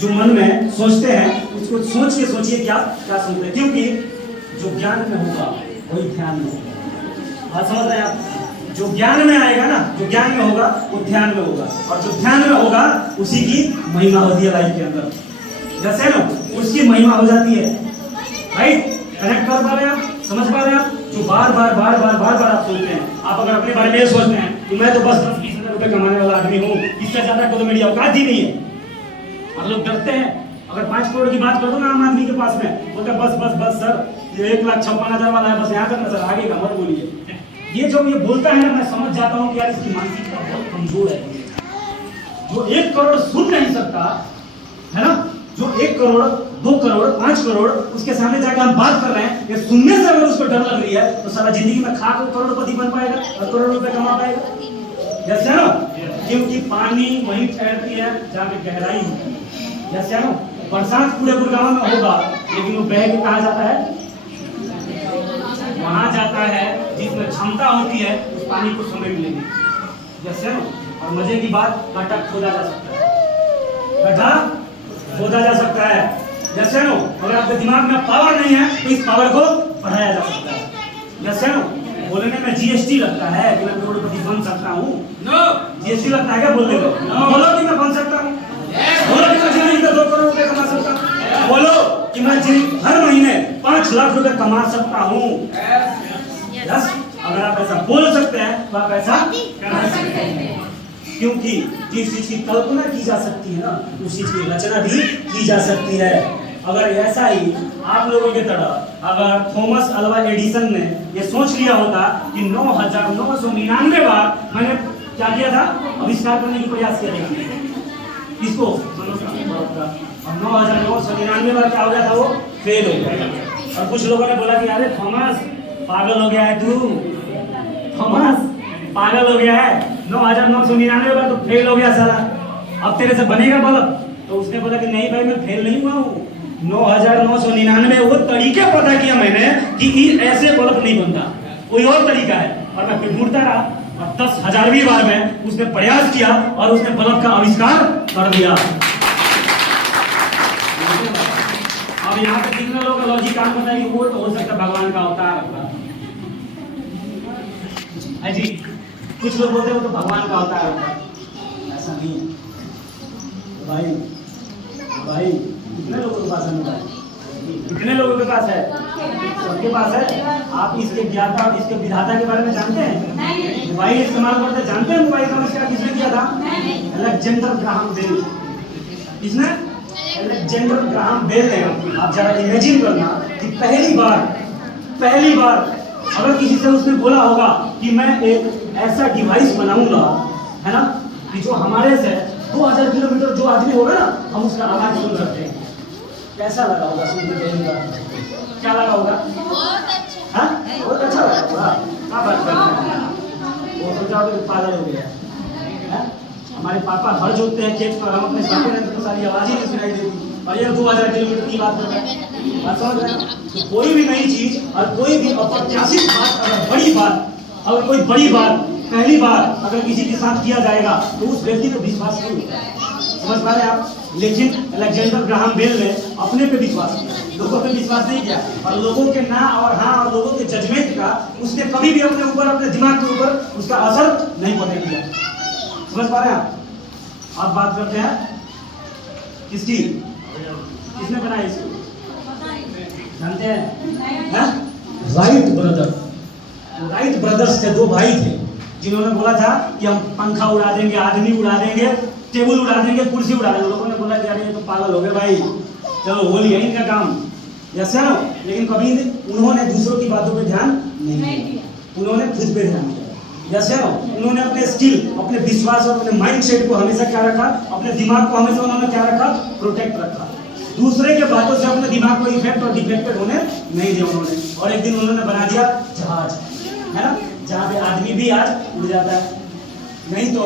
जो मन में सोचते हैं उसको सोच के सोचिए क्या क्या सुनते हैं, क्योंकि जो ज्ञान में होगा वही ध्यान में होगा। बात समझ रहे हैं आप? जो ज्ञान में आएगा ना, जो ज्ञान में होगा वो ध्यान में होगा, और जो ध्यान में होगा उसी की महिमा होती है लाइफ के अंदर। जैसे ना उसकी महिमा हो जाती है। राइट? कनेक्ट कर पा रहे हैं आप? समझ पा रहे हैं आप? जो बार बार आप सोचते हैं, आप अगर अपने बारे में ये सोचते हैं कि मैं तो बस 10-20 हजार रुपए कमाने वाला आदमी हूँ, इससे ज्यादा को तो मेरी औकात ही नहीं है। आप लोग डरते हैं, अगर 5 करोड़ की बात कर दो ना आम आदमी के पास में, बोलते बस सर ये 1,56,000 वाला है, बस यहाँ तक ना सर, आगे का मत बोलिए। ये जो ये बोलता है ना, मैं समझ जाता हूँ कि यार इसकी मानसिकता बहुत कमजोर है। जो 1 करोड़ सुन नहीं सकता है ना, जो 1 करोड़ 2 करोड़ 5 करोड़ उसके सामने जाकर हम बात कर रहे हैं, ये सुनने से अगर उसको डर लग रही है तो सारा जिंदगी में खा को करोड़पति बन पाएगा और करोड़ रुपए कमा पाएगा। जैसे ना, क्योंकि पानी वहीं ठहरती है जहाँ पे गहराई होती है। जैसे ना, बरसात पूरे गुड़गांव में होगा, लेकिन वो बह के कहाँ जाता है? वहां जाता है जिसमें क्षमता होती है उस पानी को समेट लेने। जैसे ना, और मजे की बात, गड्ढा खोदा जा सकता है, गड्ढा खोदा जा सकता है। जैसे ना, अगर आपके दिमाग में पावर नहीं है तो इस पावर को बढ़ाया जा सकता है। जैसे ना, बोलने में जीएसटी लगता है कि मैं करोड़पति बन सकता हूँ। जीएसटी लगता है क्या बोलने में? बोलो कि मैं बन सकता हूँ। बोलो कि मैं जिंदगी में 2 करोड़ रुपए कमा सकता हूँ। बोलो कि मैं हर महीने 5 लाख रुपए कमा सकता हूँ। यस, अगर आप ऐसा बोल सकते हैं तो आप ऐसा कर सकते हैं, क्योंकि जिस चीज की कल्पना की जा सकती है ना, उस चीज की रचना भी की जा सकती है। अगर ऐसा ही आप लोगों की तरह अगर थॉमस अल्वा एडिसन ने ये सोच लिया होता कि 9,999 बार मैंने क्या किया था, आविष्कार करने की प्रयास किया था इसको, और 9,999 बार क्या हो गया था, वो फेल हो गया। और कुछ लोगों ने बोला कि अरे थॉमस पागल हो गया है तू, थॉमस पागल हो गया है, 9,999 बार तो फेल हो गया साला, अब तेरे से बनेगा बल्ब? तो उसने बोला कि नहीं भाई, मैं फेल नहीं हुआ हूँ, 9,999 वो तरीके पता किया मैंने कि ऐसे बल्ब नहीं बनता, कोई और तरीका है। और मैं फिर ढूंढता रहा, और 10,000वीं बार में उसने प्रयास किया और उसने बल्ब का आविष्कार कर दिया। अब यहाँ पे कितने लोगों का लॉजिक काम करता है कि वो तो हो सकता है भगवान का अवतार होगा जी। कुछ लोग बोलते हैं वो तो भगवान का अवतार होगा, ऐसा नहीं है भाई। कितने लोगों के पास है? कितने लोगों के पास है? सबके पास है। आप इसके ज्ञाता और इसके विधाता के बारे में जानते हैं? मोबाइल इस्तेमाल करते जानते हैं? मोबाइल का आविष्कार किसने किया था? Alexander Graham Bell. किसने? अलेक्जेंडर ग्राहम बेल ने। आप जरा इमेजिन करना कि पहली बार अगर किसी से उसने बोला होगा कि मैं एक ऐसा डिवाइस बनाऊंगा, है ना, कि जो हमारे से 2000 किलोमीटर जो आदमी होगा ना, हम उसका आवाज सुन सकते हैं। कैसा लगा होगा सुनने के? क्या लगा होगा? बहुत अच्छा। हाँ, बहुत अच्छा लगा होगा। क्या बात कर रहे हैं? वो सोचा कि पागल हो गया है। हमारे पापा हर जोतते हैं खेत पर, हम अपने सामने रहते तो सारी आवाज ही नहीं सुनाई देती, और ये 2000 किलोमीटर की बात कर रहे हैं। समझ रहे हैं? तो कोई भी नई चीज और कोई भी अप्रत्याशित बात, अगर कोई बड़ी बात पहली बार अगर किसी के साथ किया जाएगा तो उस व्यक्ति को विश्वास नहीं होता। समझ पा रहे हैं आप? लेकिन अलेक्जेंडर ग्राहम बेल ने अपने पे विश्वास किया, लोगों पे विश्वास नहीं किया, और लोगों के ना और हाँ और लोगों के जजमेंट का उसने कभी भी अपने ऊपर, अपने दिमाग के ऊपर उसका असर नहीं पड़ने दिया। समझ पा रहे हैं आप? बात करते हैं किसकी? किसने बनाया इसको? जानते हैं? राइट ब्रदर्स थे, 2 भाई थे जिन्होंने बोला था कि हम पंखा उड़ा देंगे, आदमी उड़ा देंगे, टेबल उड़ा देंगे, कुर्सी उड़ा देंगे। लोगों ने बोला कि अरे ये तो पागल हो गए भाई, चलो हो लिया इनका काम, जैसे ना। लेकिन कभी उन्होंने दूसरों की बातों पे ध्यान नहीं दिया, उन्होंने खुद पे ध्यान दिया। जैसे ना, उन्होंने अपने स्किल, अपने विश्वास और अपने माइंड सेट को हमेशा क्या रखा? अपने दिमाग को हमेशा उन्होंने क्या रखा? प्रोटेक्ट रखा। दूसरे के बातों से अपने दिमाग को इफेक्ट और डिफेक्टेड होने नहीं दिया उन्होंने। और एक दिन उन्होंने बना दिया जहाज, है ना, जहाँ पे आदमी भी आज उड़ जाता है। नहीं तो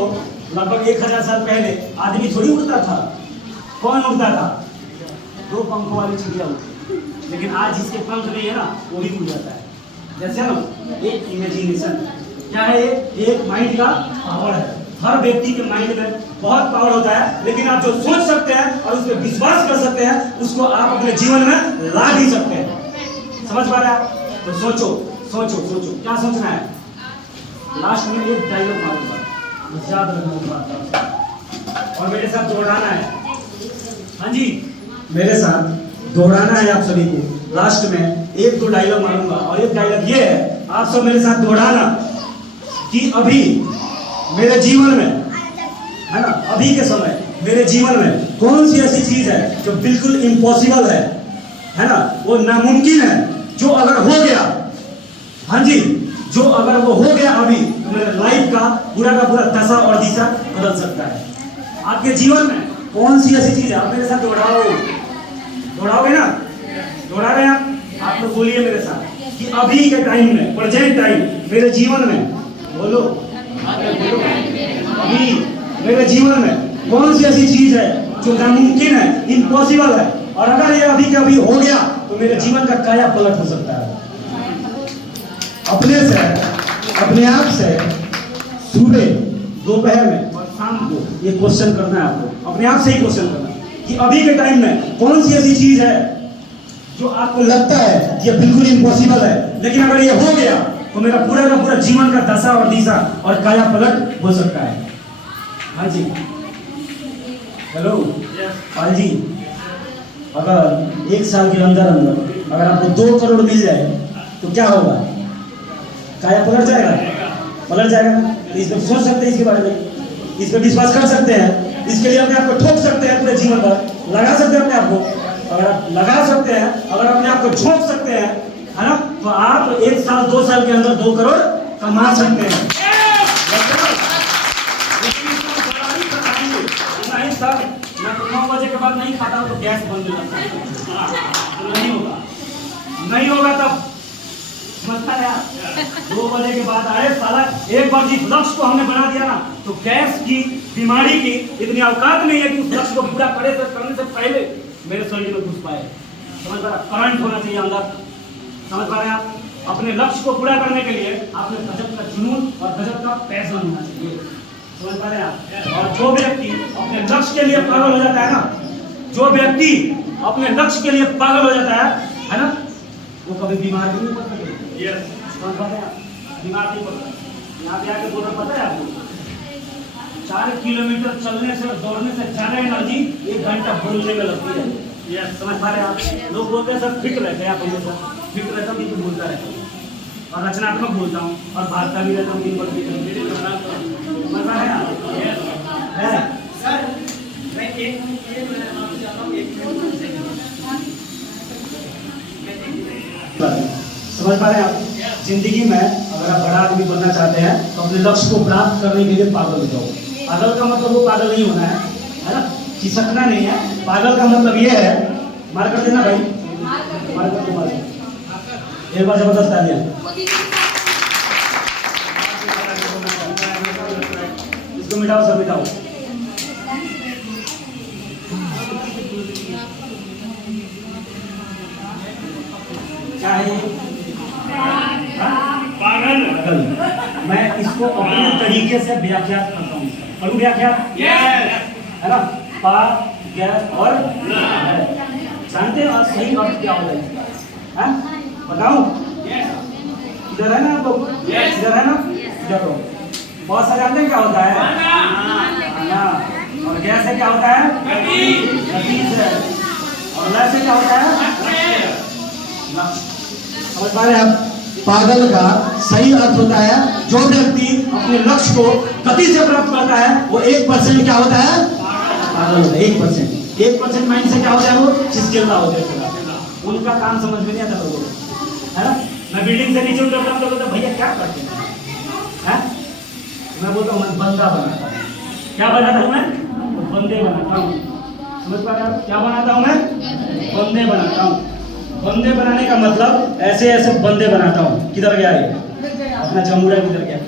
लगभग 1000 साल पहले आदमी थोड़ी उड़ता था। कौन उड़ता था? 2 पंखों वाली चिड़िया उड़ती। लेकिन आज जिसके पंख नहीं है ना, वो भी उड़ जाता है। जैसे ना, एक इमेजिनेशन क्या है? एक माइंड का पावर है। हर व्यक्ति के माइंड में बहुत पावर होता है, लेकिन आप जो सोच सकते हैं और उस पर विश्वास कर सकते हैं उसको आप अपने जीवन में ला भी सकते हैं। समझ पा रहे हैं? तो सोचो सोचो सोचो, क्या सोचना है? लास्ट में एक डायलॉग मारूंगा, याद रखना और मेरे साथ दोहराना है। हाँ जी, मेरे साथ दोहराना है आप सभी को। लास्ट में एक दो डायलॉग मारूंगा और एक डायलॉग ये है, आप सब मेरे साथ दोहराना कि अभी मेरे जीवन में, है ना, अभी के समय मेरे जीवन में कौन सी ऐसी चीज है जो बिल्कुल इम्पॉसिबल है ना, वो नामुमकिन है, जो अगर हो गया, हाँ जी, जो अगर वो हो गया अभी, तो मेरे लाइफ का पूरा दशा और दिशा बदल सकता है। आपके जीवन में कौन सी ऐसी चीज है? आप मेरे साथ दोहराओगे ना? दोहरा रहे हैं आप लोग? बोलिए मेरे साथ कि अभी के टाइम में, प्रेजेंट टाइम मेरे जीवन में, बोलो अभी मेरे जीवन में कौन सी ऐसी चीज है जो नामुमकिन है, इम्पॉसिबल है, और अगर ये अभी के अभी हो गया तो मेरे जीवन का काया पलट हो सकता है। अपने से, अपने आप से सुबह, दोपहर में और शाम को ये क्वेश्चन करना है आपको। अपने आप से ही क्वेश्चन करना है कि अभी के टाइम में कौन सी ऐसी चीज है जो आपको लगता है कि ये बिल्कुल इम्पॉसिबल है, लेकिन अगर ये हो गया तो मेरा पूरा का पूरा जीवन का दशा और दिशा और काया पलट हो सकता है। हाँ जी, हेलो पाल जी, अगर एक साल के अंदर अंदर अगर आपको 2 करोड़ मिल जाए तो क्या होगा? काया पलट जाएगा, पलट जाएगा ना? इस पर सोच सकते हैं, इसके बारे में इस पर विश्वास कर सकते हैं, इसके लिए अपने आप को ठोक सकते हैं, पूरे जीवन भर लगा सकते हैं अपने आप को। अगर आप लगा सकते हैं, अगर अपने आप को झोंक सकते हैं, है ना, तो आप 1 साल 2 साल के अंदर 2 करोड़ कमा सकते हैं। नहीं सर, मैं 9 बजे के बाद नहीं खाता हूँ तो गैस बंद हो जाता है, नहीं होगा, नहीं होगा तब समझता है यार। 2 बजे के बाद आए साला, एक बार जिस लक्ष्य को हमने बना दिया ना, तो गैस की बीमारी की इतनी औकात नहीं है कि उस लक्ष्य को पूरा करने से पहले मेरे शरीर में घुस पाए। समझ पा रहे? करंट होना चाहिए अंदर। समझ पा रहे हैं आप? अपने लक्ष्य को पूरा करने के लिए आपने गजब का जुनून और गजब का पैशन होना चाहिए। समझ पा रहे हैं आप? और जो व्यक्ति अपने लक्ष्य के लिए पागल हो जाता है ना, जो व्यक्ति अपने लक्ष्य के लिए पागल हो जाता है ना, वो कभी बीमार भी नहीं पड़ता। समझ पा रहे हैं आप? बीमार नहीं पड़ता। यहाँ पे आके बोलना पता है आपको, 4 किलोमीटर चलने से, दौड़ने से ज्यादा एनर्जी 1 घंटा बोलने में लगती है। समझ पा रहे हैं आप? लोग बोलते हैं सर फिट रहते हैं, आप हमेशा फिट रहता हूँ, तो बोलता रहता हूँ और रचनात्मक बोलता हूँ और भागता भी रहता हूँ, दिन भर समझ पा रहे हैं आप? सर मैं एक समझ पा रहे हैं आप? जिंदगी में अगर आप बड़ा आदमी बनना चाहते हैं तो अपने लक्ष्य को प्राप्त करने के लिए पागल हो जाओ। पागल का मतलब वो पागल नहीं होना है ना, खिसकना नहीं है। पागल का मतलब ये है, मार कर देना भाई, मार कर दो, मार एक बार जबरदस्त तालियां। इसको मिटाओ, सब मिटाओ। क्या है पागल? मैं इसको अपने तरीके से व्याख्या करता हूँ। करूँ व्याख्या? है ना, पा गैस और जानते हैं सही अर्थ क्या होता है? बताऊं? इधर है ना आप लोग? इधर है ना? इधर हो। बहुत सारे जानते हैं क्या होता है? और गैस से क्या होता है? गति से। और लय से क्या होता है? समझ पा रहे हैं आप? पागल का सही अर्थ होता है जो व्यक्ति अपने लक्ष्य को गति से प्राप्त करता है, वो 1% क्या होता है? पागल होता है। 1% माइंड से क्या होता है? वो चिस्केला होता है। उनका काम समझ में नहीं आता लोगों को, है ना? मैं बिल्डिंग से नीचे उतरता हूँ तो बोलता भैया क्या करते हैं? मैं बोलता हूँ मैं बंदा बनाता हूँ। क्या बनाता हूँ मैं? बंदे बनाता हूँ। समझ पा रहे हैं? क्या बनाता हूँ मैं? बंदे बनाता हूँ। बंदे बनाने का मतलब ऐसे ऐसे बंदे बनाता हूँ। किधर गया ये अपना जमुरा? किधर गया?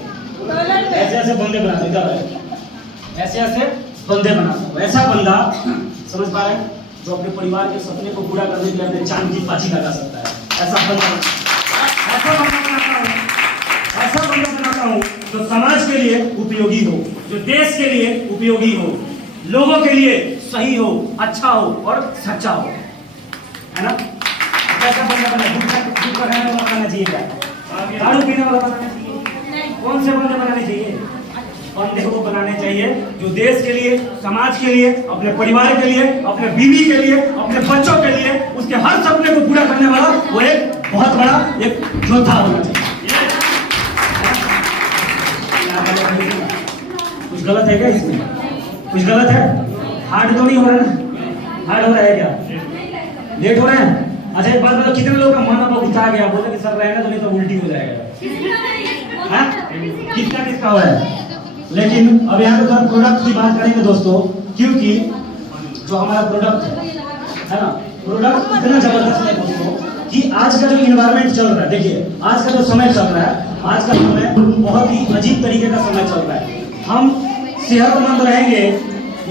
ऐसे ऐसे बंदे बनाता हूँ, इधर ऐसे ऐसे बंदे बनाता हूँ। ऐसा बंदा, समझ पा रहे हैं, जो अपने परिवार के सपने को पूरा करने के लिए अपने जान की बाजी लगा सकता है। ऐसा बंदा बनाता हूँ। ऐसा संबंध बनाता हूँ जो समाज के लिए उपयोगी हो, जो देश के लिए उपयोगी हो, लोगों के लिए सही हो, अच्छा हो और सच्चा हो, है ना? कैसा बंदा दूध का खाने वाला बनाना चाहिए क्या? दारू पीने वाला बनाना चाहिए? कौन से बंदे बनाने चाहिए? बंदे को बनाने चाहिए जो देश के लिए, समाज के लिए, अपने परिवार के लिए, अपने बीवी के लिए, अपने बच्चों के लिए, उसके हर सपने को पूरा करने वाला वो एक बहुत बड़ा एक योद्धा होना चाहिए। कुछ गलत है क्या इसमें? कुछ गलत है? हार्ड तो नहीं हो रहा है? हार्ड हो रहा है क्या? लेट हो रहा है? अच्छा एक बात बताओ, कितने लोगों का मन अब उठा गया, बोले कि सर रहना तो नहीं तो उल्टी हो जाएगा? हाँ? किसका हुआ है? लेकिन अब यहाँ पे तो प्रोडक्ट की बात करेंगे दोस्तों, क्योंकि जो हमारा प्रोडक्ट है ना, प्रोडक्ट इतना जबरदस्त है दोस्तों कि आज का जो इन्वायरमेंट चल रहा है, देखिए आज का जो समय चल रहा है, आज का समय बहुत ही अजीब तरीके का समय चल रहा है। हम सेहतमंद रहेंगे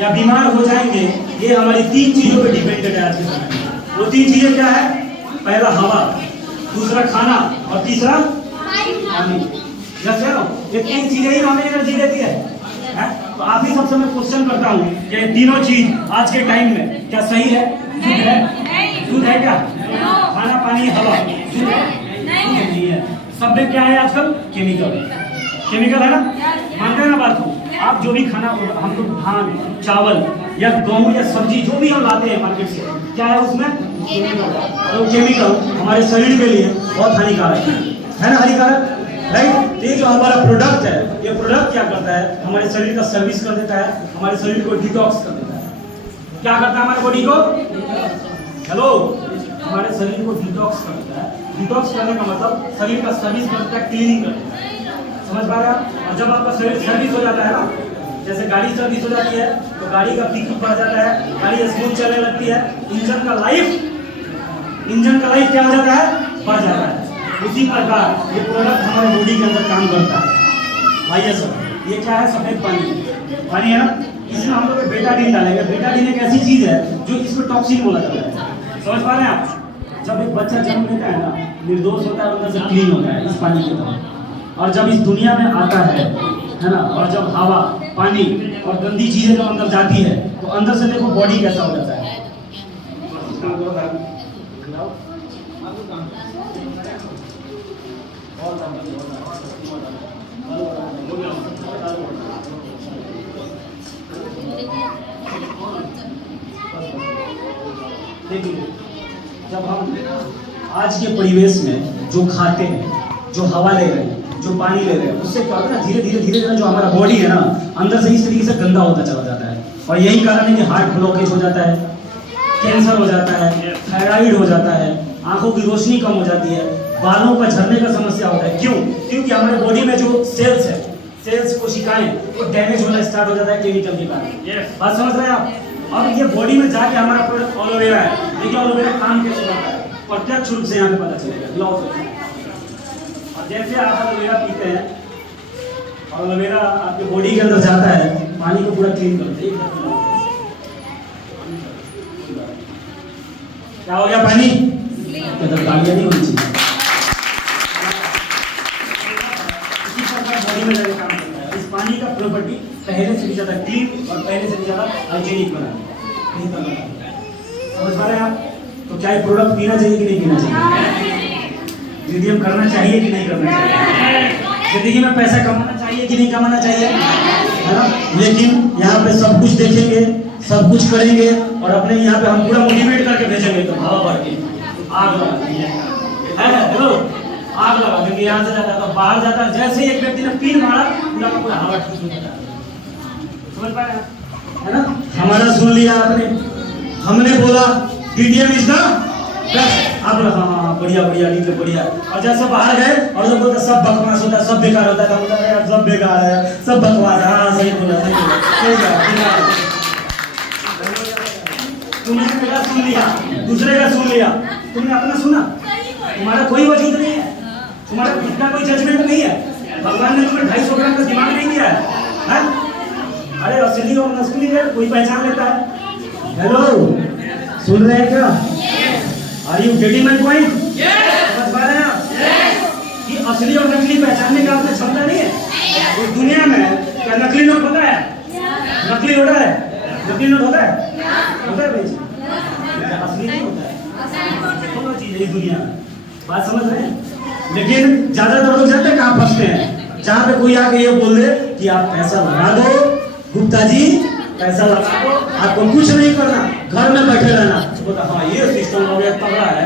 या बीमार हो जाएंगे, ये हमारी 3 चीजों पे डिपेंडेड है आज के समय में। वो 3 चीजें क्या है? पहला हवा, दूसरा खाना और तीसरा पानी। जैसे ना ये 3 चीजें ही हमें एनर्जी देती है। तो आप ही सबसे मैं क्वेश्चन करता हूँ कि ये तीनों चीज आज के टाइम में क्या सही है? दूध है? दूध है क्या? खाना, पानी, हवा, दूध है? नहीं है। सब में क्या है आजकल? केमिकल। केमिकल है ना? मानते हैं ना बात को? आप जो भी खाना, हम लोग धान, चावल या गेहूं या सब्जी जो भी हम लाते हैं मार्केट से, क्या है उसमें? केमिकल। तो केमिकल हमारे शरीर के लिए बहुत हानिकारक है ना? हानिकारक, राइट? ये जो हमारा प्रोडक्ट है, ये प्रोडक्ट क्या करता है? हमारे शरीर का सर्विस कर देता है, हमारे शरीर को डिटॉक्स कर देता है। क्या करता है हमारे बॉडी को? हेलो, हमारे शरीर को डिटॉक्स कर देता है। डिटॉक्स करने का मतलब शरीर का सर्विस करता है, क्लीनिंग करता है। समझ पा रहे हैं? और जब आपका शरीर सर्विस हो जाता है ना, जैसे गाड़ी सर्विस हो जाती है तो गाड़ी का पिकअप बढ़ जाता है, गाड़ी स्मूथ चलने लगती है, इंजन का लाइफ क्या हो जाता है? बढ़ जाता है। उसी प्रकार ये प्रोडक्ट हमारे बॉडी के अंदर काम करता है। आइए सर, ये क्या है? सफेद पानी है ना? इसमें हम लोग बेटाडीन डालेंगे। बेटाडीन एक ऐसी चीज है जो इसको टॉक्सिन बोला जाता है। समझ पा रहे हैं आप? जब एक बच्चा जन्म लेता है ना, निर्दोष होता है, अंदर से क्लीन होता है इस पानी के तरह, और जब इस दुनिया में आता है ना, और जब हवा, पानी और गंदी चीजें जब अंदर जाती है तो अंदर से देखो बॉडी कैसा हो जाता है। देखिए, जब हम आज के परिवेश में जो खाते हैं, जो हवा ले रहे हैं, जो पानी ले रहे हैं, उससे क्या होता है ना, धीरे धीरे जो हमारा बॉडी है ना, अंदर से इस तरीके से गंदा होता चला जाता है। और यही कारण है कि हार्ट ब्लॉकेज हो जाता है, कैंसर हो जाता है, थायराइड हो जाता है, आंखों की रोशनी कम हो जाती है, बालों का झड़ने का समस्या होता है। क्यों? क्योंकि हमारे बॉडी में जो सेल्स है, सेल्स कोशिकाएं, वो डैमेज होना स्टार्ट हो जाता है केमिकल के कारण। बात समझ रहे हैं आप? अब ये बॉडी में जाके हमारा प्रोडक्ट एलोवेरा है। देखिए एलोवेरा काम कैसे करता है, प्रत्यक्ष रूप से यहाँ पे पता चलेगा। और जैसे आप एलोवेरा पीते हैं और एलोवेरा आपके बॉडी के अंदर जाता है, पानी को पूरा क्लीन करते हैं। क्या हो गया? पानी तालियां नहीं होनी चाहिए। इसी प्रकार बॉडी में जाके काम करता है। इस पानी का प्रॉपर्टी पहले से भी ज्यादा क्लीन और पहले से भी ज्यादा हाइजीनिक बनाना है। समझ पा रहे हैं आप? तो क्या ये प्रोडक्ट पीना चाहिए कि नहीं पीना चाहिए? रिडीम करना चाहिए कि नहीं करना चाहिए? जिंदगी में पैसा कमाना चाहिए कि नहीं कमाना चाहिए, है ना? लेकिन यहाँ पे सब कुछ देखेंगे, सब कुछ करेंगे और अपने यहाँ पे हम पूरा मोटिवेट करके भेजेंगे तो हवा भर के आग लगा हेलो, आग लगा देंगे। यहाँ से जाता है तो बाहर जाता है, जैसे एक व्यक्ति ने पिन मारा पूरा का पूरा हवा ठीक हो जाता है। समझ पा रहे हैं, है ना? हमारा सुन लिया आपने, हमने बोला DDM इज द बेस्ट। आप लोग हाँ बढ़िया बढ़िया DDM बढ़िया। और जैसे बाहर गए और जब बोलते सब बकवास होता है, सब बेकार होता है, तो यार सब बेकार है, सब बकवास। हाँ सही बोला, सही बोला। तुमने मेरा सुन लिया, दूसरे का सुन लिया, तुमने अपना सुना, तुम्हारा कोई वजूद नहीं है, तुम्हारा खुद का कोई जजमेंट नहीं है। भगवान ने तुम्हें 250 ग्राम का दिमाग नहीं दिया है? अरे असली और नस्ली है, कोई पहचान लेता है। हेलो, सुन रहे हैं क्या? Are you getting my point? समझ पा रहे हैं आप कि असली और नकली पहचानने का आपने क्षमता नहीं है। इस दुनिया में क्या नकली नोट होता है? नकली होता है? नकली नोट होता है? होता है भाई? असली नहीं होता है। दोनों चीज है इस दुनिया में, बात समझ रहे हैं? लेकिन ज्यादातर लोग जानते हैं कहाँ फंसते हैं, जहाँ पे कोई आके ये बोल दे कि आप पैसा लगा दो, गुप्ता जी पैसा लगा दो, आपको कुछ नहीं करना, घर में बैठे रहना। बोला हाँ ये सिस्टम हो गया, तगड़ा है,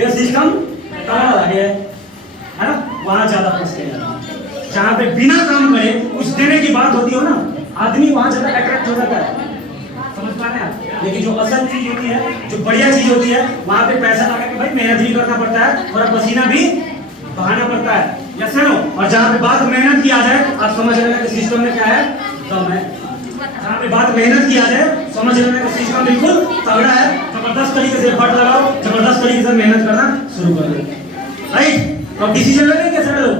ये सिस्टम तगड़ा लगे है ना, वहाँ ज्यादा फंसते हैं। जहाँ पे बिना काम करे कुछ देने की बात होती हो ना, आदमी वहाँ ज्यादा अट्रैक्ट हो जाता है, समझ पा रहे हैं आप? लेकिन जो असल चीज होती है, जो बढ़िया चीज होती है, वहाँ पे पैसा लगा के भाई मेहनत भी करना पड़ता है, थोड़ा पसीना भी बहाना पड़ता है, यस नो। और जहाँ पे बात मेहनत की आ जाए, आप समझ रहे हैं कि सिस्टम में क्या है, दम है। जहाँ पे बात मेहनत की आ जाए, समझ रहे हैं कि सिस्टम बिल्कुल तगड़ा है, जबरदस्त तरीके से एफर्ट लगाओ, जबरदस्त तरीके से मेहनत करना शुरू कर दो, राइट? और डिसीजन लेने कैसे लोग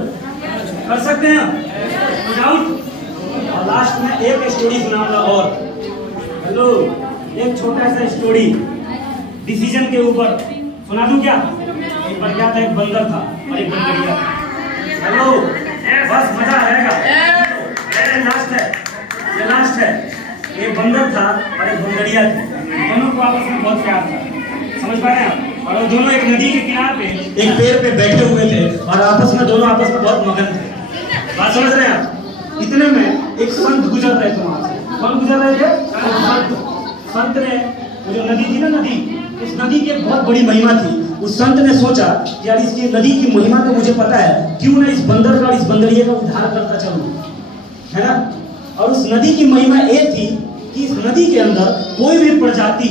कर सकते हैं डाउट। और लास्ट में एक स्टोरी सुनाऊंगा और हेलो, एक छोटा सा स्टोरी डिसीजन के ऊपर सुना दूं क्या? एक बार क्या था, एक बंदर था और एक बंदरिया। हेलो, बस मजा आएगा, ये लास्ट है, ये लास्ट है। एक बंदर था और एक बंदरिया थी, दोनों को आपस में बहुत प्यार था, समझ पा रहे हैं आप? और वो दोनों एक नदी के किनारे पे एक पेड़ पे बैठे हुए थे और आपस में दोनों आपस में बहुत मगन थे, बात समझ रहे हैं आप? इतने में एक संत गुजर रहे थे वहां से। कौन गुजर रहे थे? संत ने, वो जो नदी थी ना, नदी, उस नदी की एक बहुत बड़ी महिमा थी। उस संत ने सोचा यार इसकी नदी की महिमा तो मुझे पता है, क्यों ना इस बंदर का और इस बंदरिये का उद्धार करता चलूं, है ना? और उस नदी की महिमा ये थी कि इस नदी के अंदर कोई भी प्रजाति,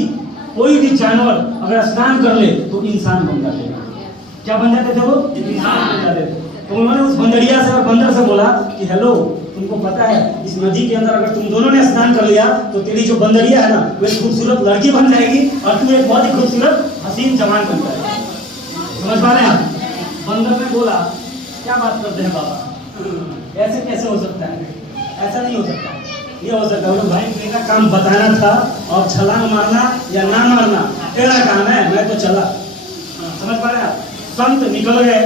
कोई भी जानवर अगर स्नान कर ले तो इंसान बन जाते थे। क्या बन जाते थे वो? इंसान बन जाते थे। तो उन्होंने उस बंदरिया से और बंदर से बोला कि हेलो, तुमको पता है इस नदी के अंदर अगर तुम दोनों ने स्नान कर लिया तो तेरी जो बंदरिया है ना, वो एक खूबसूरत लड़की बन जाएगी और तू एक बहुत ही खूबसूरत हसीन जवान बन जाएगा। समझ पा रहे हैं आप? बंदर ने बोला क्या बात करते हैं बाबा, ऐसे कैसे हो सकता है? ऐसा नहीं हो सकता, ये हो सकता है भाई, मेरा काम बताना था और छलांग मारना या ना मारना तेरा काम है, मैं तो चला। समझ पा रहे हैं आप? संत निकल गए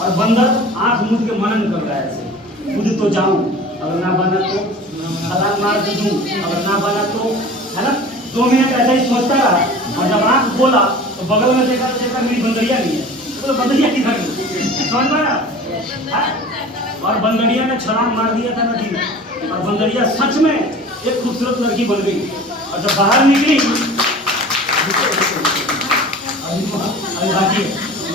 और बंदर आंख मूंद के मनन कर रहा है, ऐसे खुद तो जाऊं, अगर ना बना तो छलांग मार दूं, अगर ना बना तो, है ना? 2 मिनट ऐसे ही सोचता रहा और जब आंख खोला तो बगल में देखा तो देखा मेरी बंदरिया नहीं है। तो बंदरिया किधर गई? समझ पा रहा? और बंदरिया ने छलांग मार दिया था नदी में और बंदरिया सच में एक खूबसूरत लड़की बन गई। और जब बाहर निकली,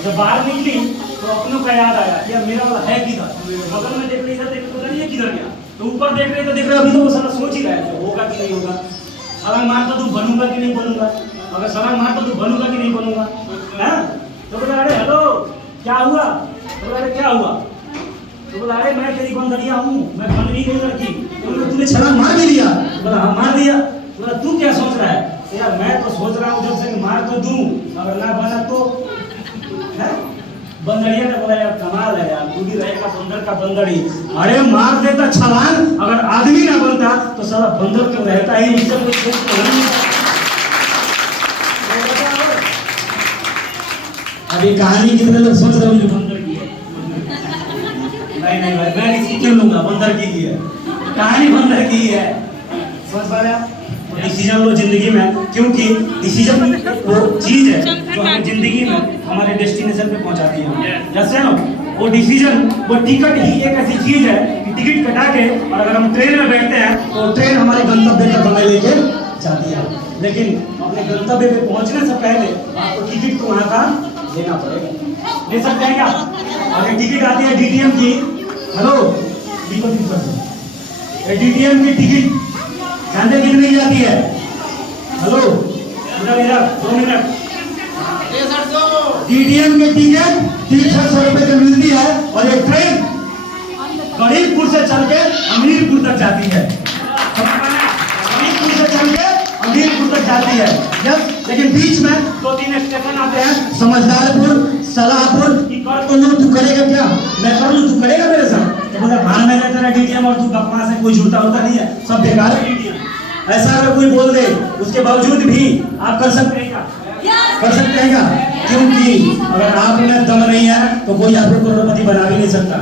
जब बाहर निकली तो अपनों का याद आया यार मेरा वाला है किधर? बगल में देख रही, इधर देख रही, ये किधर गया? तो ऊपर देख रहे तो देख रहे, अभी तो वो सारा सोच ही रहा है होगा कि नहीं होगा, छलांग मारता तू बनूंगा कि नहीं बनूंगा, अगर छलांग मारता तू बनूंगा कि नहीं बनूंगा, है? तो बोला अरे हेलो क्या हुआ? तो बोला अरे क्या हुआ? तो बोला अरे मैं तेरी बंदरिया हूँ, मैं बन नहीं गई लड़की। तो बोला तूने छलांग मार भी दिया? बोला हाँ मार दिया। बोला तू क्या सोच रहा है? यार मैं तो सोच रहा हूँ जब से मार तो दूं, अगर ना बना तो, है? बंदरिया ने बोला यार कमाल है यार, तू भी रहेगा बंदर का बंदरी। अरे मार देता छलांग, अगर आदमी ना बनता तो सारा बंदर क्यों रहता ही? उससे कोई सोच नहीं। अभी कहानी कितने लोग सोच रहे हो बंदर की है? नहीं भाई, मैं किसी क्यों लूंगा, बंदर की ही है कहानी, बंदर की ही है। समझ पा रहे हैं? डिसीजन लो जिंदगी में, क्योंकि डिसीजन वो चीज है जो हमें जिंदगी में हमारे डेस्टिनेशन पे पहुंचाती है। जैसे ना वो डिसीजन, वो टिकट ही एक ऐसी चीज है कि टिकट कटा के और अगर हम ट्रेन में बैठते हैं तो ट्रेन हमारे गंतव्य तक हमें लेके जाती है, लेकिन अपने गंतव्य पे पहुंचने से पहले आपको टिकट तो वहाँ का लेना पड़ेगा। ले सकते हैं क्या? अगर टिकट आती है डीटीएम की, हेलो डीटीएम की टिकट जानते कितनी जाती है? हेलो इधर इधर 2 मिनट। डीटीएम की टिकट 300 रुपए की मिलती है और एक ट्रेन गरीबपुर से चल के अमीरपुर तक जाती है। गरीबपुर से चल के अमीरपुर तक जाती है, यस। लेकिन बीच में 2-3 स्टेशन आते हैं, समझदारपुर, सलाहपुर। तू करेगा क्या? मैं कर लूं, तू करेगा मेरे साथ? तो बोला हाँ मैंने तेरा डीटीएम और तू बकवास है, कोई झूठा होता नहीं है, सब बेकार है डीटीएम। ऐसा अगर कोई बोल दे उसके बावजूद भी आप कर सकते हैं क्या? कर सकते हैं क्या? क्योंकि अगर आप में दम नहीं है तो कोई आपको करोड़पति बना भी नहीं सकता।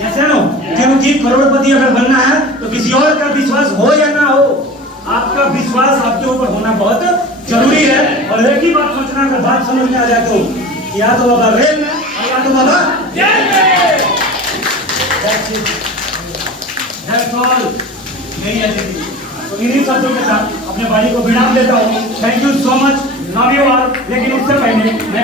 Yes no? क्योंकि करोड़पति अगर बनना है तो किसी और का विश्वास हो या ना हो, आपका विश्वास आपके ऊपर होना बहुत जरूरी है। और एक ही बात सोचना, अगर बात समझ में आ जाए तो या तो बाबा रेल में और या तो बाबा जेल में। That's it. That's all. यही है जिंदगी। तो इन्हीं शब्दों के साथ अपने वाणी को विराम देता हूँ। Thank you so much, love you all. लेकिन उससे पहले मैं